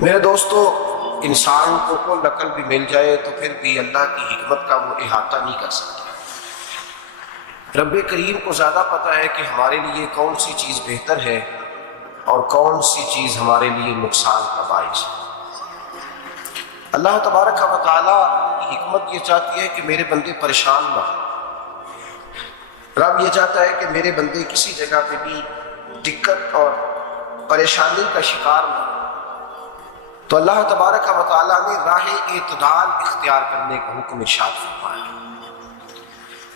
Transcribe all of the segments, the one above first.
میرے دوستو، انسان کو کل عقل بھی مل جائے تو پھر بھی اللہ کی حکمت کا وہ احاطہ نہیں کر سکتا۔ رب کریم کو زیادہ پتہ ہے کہ ہمارے لیے کون سی چیز بہتر ہے اور کون سی چیز ہمارے لیے نقصان کا باعث ہے۔ اللہ تبارک و تعالیٰ کی حکمت یہ چاہتی ہے کہ میرے بندے پریشان نہ ہوں۔ رب یہ چاہتا ہے کہ میرے بندے کسی جگہ پہ بھی دقت اور پریشانی کا شکار نہ ہوں۔ تو اللہ تبارک و تعالیٰ نے راہ اعتدال اختیار کرنے کا حکم ارشاد فرمایا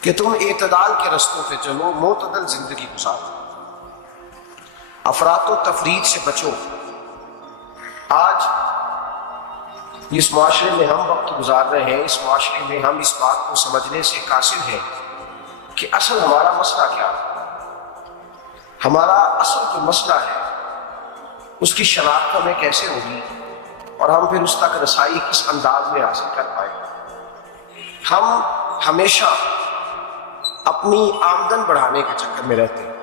کہ تم اعتدال کے رستوں پہ چلو، معتدل زندگی گزارو، افراط و تفریط سے بچو۔ آج جس معاشرے میں ہم وقت گزار رہے ہیں، اس معاشرے میں ہم اس بات کو سمجھنے سے قاصر ہیں کہ اصل ہمارا مسئلہ کیا ہے۔ ہمارا اصل جو مسئلہ ہے اس کی شناخت ہمیں کیسے ہوگی اور ہم پھر اس تک رسائی کس انداز میں حاصل کر پائیں گے۔ ہم ہمیشہ اپنی آمدن بڑھانے کے چکر میں رہتے ہیں،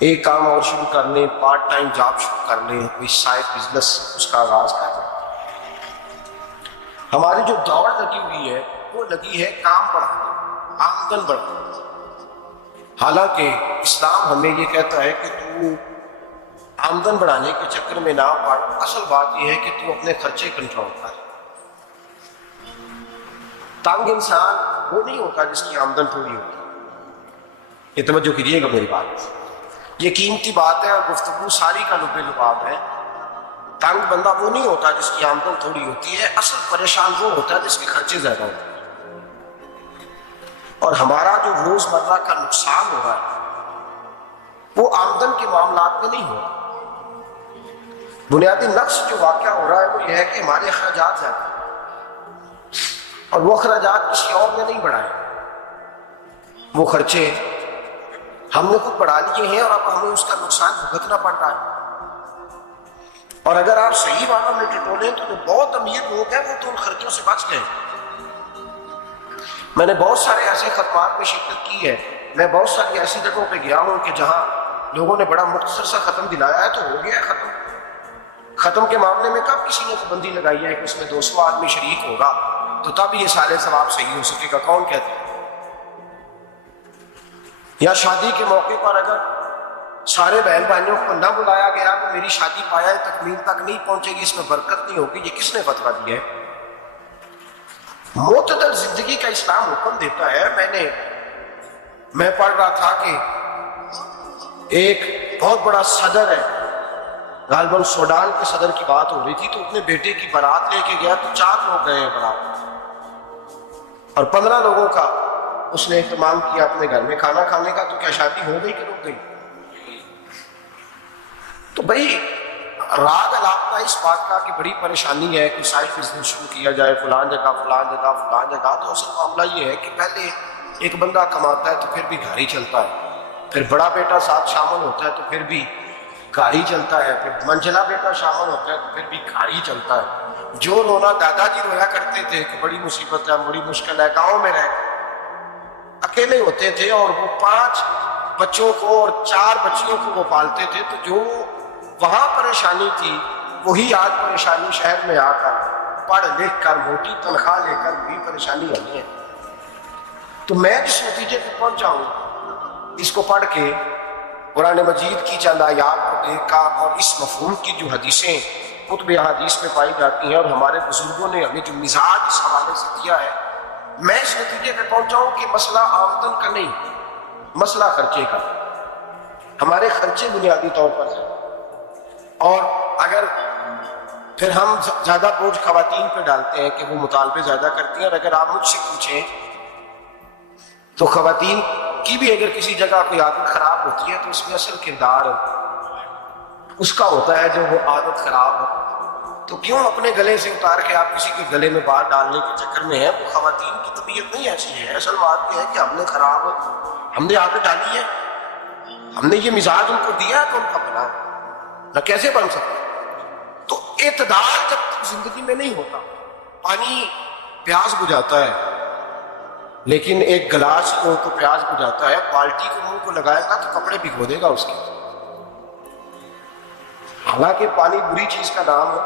ایک کام اور شروع کر لیں، پارٹ ٹائم جاب شروع کر لیں، کوئی سائڈ بزنس اس کا آغاز کر لیں۔ ہماری جو دوڑ لگی ہوئی ہے وہ لگی ہے کام بڑھانے، آمدن بڑھانے۔ حالانکہ اسلام ہمیں یہ کہتا ہے کہ تو آمدن بڑھانے کے چکر میں نہ پڑ، اصل بات یہ ہے کہ تو اپنے خرچے کنٹرول کر۔ تنگ انسان وہ نہیں ہوتا جس کی آمدن تھوڑی ہوتی۔ یہ توجہ کیجیے گا میری بات، یہ قیمتی بات ہے اور گفتگو ساری کا لب لباب ہے۔ تنگ بندہ وہ نہیں ہوتا جس کی آمدن تھوڑی ہوتی ہے، اصل پریشان وہ ہوتا ہے جس کے خرچے زیادہ ہوتے ہیں۔ اور ہمارا جو روزمرہ کا نقصان ہو رہا ہے وہ آمدن کے معاملات میں نہیں ہو رہا۔ بنیادی نقص جو واقعہ ہو رہا ہے وہ یہ ہے کہ ہمارے اخراجات زیادہ ہیں اور وہ اخراجات کسی اور نے نہیں بڑھائے، وہ خرچے ہم نے خود بڑھا لیے ہیں اور اب ہمیں اس کا نقصان بھگتنا پڑ رہا ہے۔ اور اگر آپ صحیح معنوں میں ٹٹولیں تو جو بہت امیر لوگ ہیں وہ تو ان خرچوں سے بچ گئے۔ میں نے بہت سارے ایسے خطبات میں شرکت کی ہے، میں بہت ساری ایسی جگہوں پہ گیا ہوں کہ جہاں لوگوں نے بڑا مختصر سا ختم دلایا ہے تو ہو گیا ہے ختم۔ ختم کے معاملے میں کب کسی نے پابندی لگائی ہے کہ اس میں 200 آدمی شریک ہوگا تو تب یہ سارے ثواب صحیح ہو سکے گا؟ کون کہتا ہے؟ یا شادی کے موقع پر اگر سارے بہن بھائیوں کو نہ بلایا گیا تو میری شادی پایہ تکمیل تک نہیں پہنچے گی، اس میں برکت نہیں ہوگی، یہ کس نے فتویٰ دیا ہے؟ معتدل زندگی کا اسلام حکم دیتا ہے۔ میں پڑھ رہا تھا کہ ایک بہت بڑا صدر ہے، غالباً سوڈان کے صدر کی بات ہو رہی تھی، تو اپنے بیٹے کی بارات لے کے گیا تو 4 لوگ گئے ہیں بارات اور 15 لوگوں کا اس نے اہتمام کیا اپنے گھر میں کھانا کھانے کا۔ تو کیا شادی ہو گئی کہ رک گئی؟ تو بھائی راگ علاقہ اس بات کا کہ بڑی پریشانی ہے کہ سائڈ بزنس شروع کیا جائے فلان جگہ فلان جگہ فلان جگہ، تو اصل معاملہ یہ ہے کہ پہلے ایک بندہ کماتا ہے تو پھر بھی گھر ہی چلتا ہے، پھر بڑا بیٹا ساتھ شامل ہوتا ہے تو پھر بھی گھر ہی چلتا ہے، پھر منجلا بیٹا شامل ہوتا ہے تو پھر بھی گھر ہی چلتا ہے۔ جو رونا دادا جی رویا کرتے تھے کہ بڑی مصیبت ہے، بڑی مشکل ہے، گاؤں میں رہ اکیلے ہوتے تھے اور وہ 5 بچوں کو اور 4 بچیوں کو وہ پالتے تھے، تو جو وہاں پریشانی تھی وہی آج پریشانی شہر میں آ کر پڑھ لکھ کر موٹی تنخواہ لے کر بھی پریشانی ہونی ہے۔ تو میں جس نتیجے پہ پہنچا ہوں اس کو پڑھ کے، قرآن مجید کی چند آیات کو دیکھ کر اور اس مفہوم کی جو حدیثیں کتب احادیث میں پائی جاتی ہیں اور ہمارے بزرگوں نے ہمیں جو مزاج اس حوالے سے دیا ہے، میں اس نتیجے پہ پہنچا ہوں کہ مسئلہ آمدن کا نہیں، مسئلہ خرچے کا۔ ہمارے خرچے بنیادی طور پر ہیں، اور اگر پھر ہم زیادہ بوجھ خواتین پہ ڈالتے ہیں کہ وہ مطالبے زیادہ کرتی ہیں، اور اگر آپ مجھ سے پوچھیں تو خواتین کی بھی اگر کسی جگہ کوئی عادت خراب ہوتی ہے تو اس میں اصل کردار اس کا ہوتا ہے جو وہ عادت خراب ہو۔ تو کیوں اپنے گلے سے اتار کے آپ کسی کے گلے میں بات ڈالنے کے چکر میں ہیں؟ وہ خواتین کی طبیعت نہیں ایسی ہے۔ اصل بات یہ ہے کہ ہم نے خراب ہم نے عادت ڈالی ہے، ہم نے یہ مزاج ان کو دیا ہے تو ان کا بنا نہ کیسے بن سکتا۔ تو اعتدال جب تک زندگی میں نہیں ہوتا، پانی پیاس بجھاتا ہے لیکن ایک گلاس کو تو پیاس بجھاتا ہے، بالٹی کو منہ کو لگائے گا تو کپڑے بھگو دے گا اس کے۔ حالانکہ پانی بری چیز کا نام ہے،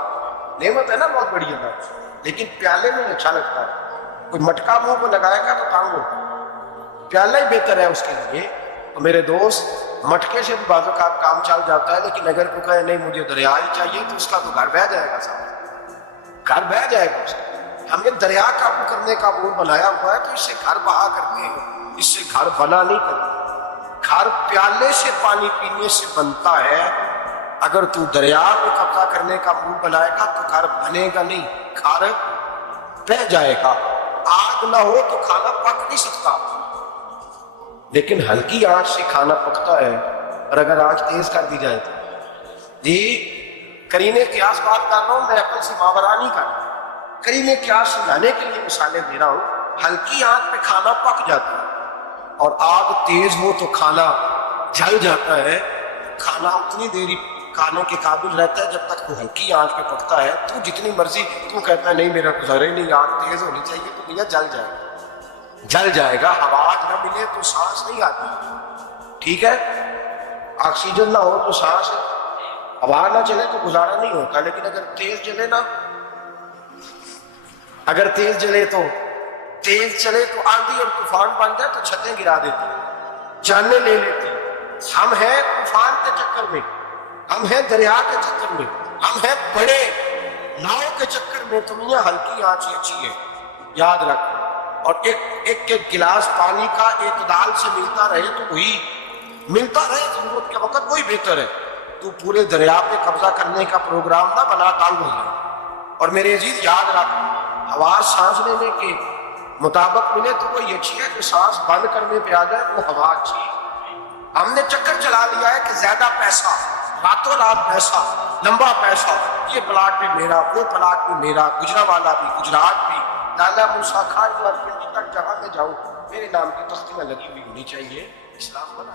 نعمت ہے نا بہت بڑی اللہ کی، لیکن پیالے میں اچھا لگتا ہے۔ کوئی مٹکا منہ کو لگائے گا تو تانگ ہوگا، پیالہ ہی بہتر ہے اس کے لیے۔ تو میرے دوست، مٹکے سے بھی بعض اوقات کام چل جاتا ہے، لیکن اگر کوئی کہے نہیں مجھے دریا ہی چاہیے تو اس کا تو گھر بہہ جائے گا صاحب، گھر بہہ جائے گا اس کا۔ ہم نے دریا قابو کرنے کا وہ بنایا ہوا ہے تو اس سے گھر بہا کرتے ہیں، اس سے گھر بنا نہیں کرتے۔ گھر پیالے سے پانی پینے سے بنتا ہے، اگر تو دریا پہ قبضہ کرنے کا منہ بنائے گا تو گھر بنے گا نہیں، گھر بہ جائے گا۔ آگ نہ ہو تو کھانا پک نہیں سکتا، لیکن ہلکی آنچ سے کھانا پکتا ہے، اور اگر آنچ تیز کر دی جائے تو جی قرینے قیاس بات کر رہا ہوں، میں عقل سے ماورا نہیں کر رہا، قرینے قیاس سمجھانے کے لیے مثالیں دے رہا ہوں۔ ہلکی آنچ پہ کھانا پک جاتا ہے، اور آگ تیز ہو تو کھانا جل جاتا ہے۔ کھانا اتنی دیر کھانے کے قابل رہتا ہے جب تک وہ ہلکی آنچ پہ پکتا ہے۔ تو جتنی مرضی تو کہتا ہے نہیں میرا گزارے نہیں، آگ تیز ہونی چاہیے، تو بھیا جل جائے گا، جل جائے گا۔ ہوا نہ ملے تو سانس نہیں آتی، ٹھیک ہے، آکسیجن نہ ہو تو سانس، ہوا نہ چلے تو گزارا نہیں ہوتا۔ لیکن اگر تیز جلے نا، اگر تیز جلے تو تیز چلے تو آندھی اور طوفان بن جائے تو چھتیں گرا دیتی، جانیں لے لیتی۔ ہم ہیں طوفان کے چکر میں، ہم ہیں دریا کے چکر میں، ہم ہیں بڑے ناؤ کے چکر میں۔ تو میاں ہلکی آنچ ہی اچھی ہے، یاد رکھ۔ اور ایک گلاس پانی کا اعتدال سے ملتا رہے تو وہی ملتا رہے، ضرورت کے وقت وہی بہتر ہے۔ تو پورے دریا پہ قبضہ کرنے کا پروگرام نہ بنا، تنگ ہو جائے۔ اور میرے عزیز یاد رکھ، ہوا سانس لینے کے مطابق ملے تو وہی اچھی ہے، کہ سانس بند کرنے پہ آ جائے وہ ہوا اچھی ہے۔ ہم نے چکر چلا لیا ہے کہ زیادہ پیسہ، راتوں رات پیسہ، لمبا پیسہ، یہ پلاٹ بھی میرا، وہ پلاٹ بھی میرا، گجرانوالہ بھی، گجرات بھی، لالا موسیٰ خان اور پنڈی تک جہاں میں جاؤں میرے نام کی تختیاں لگی ہوئی ہونی چاہیے۔ اسلام بنا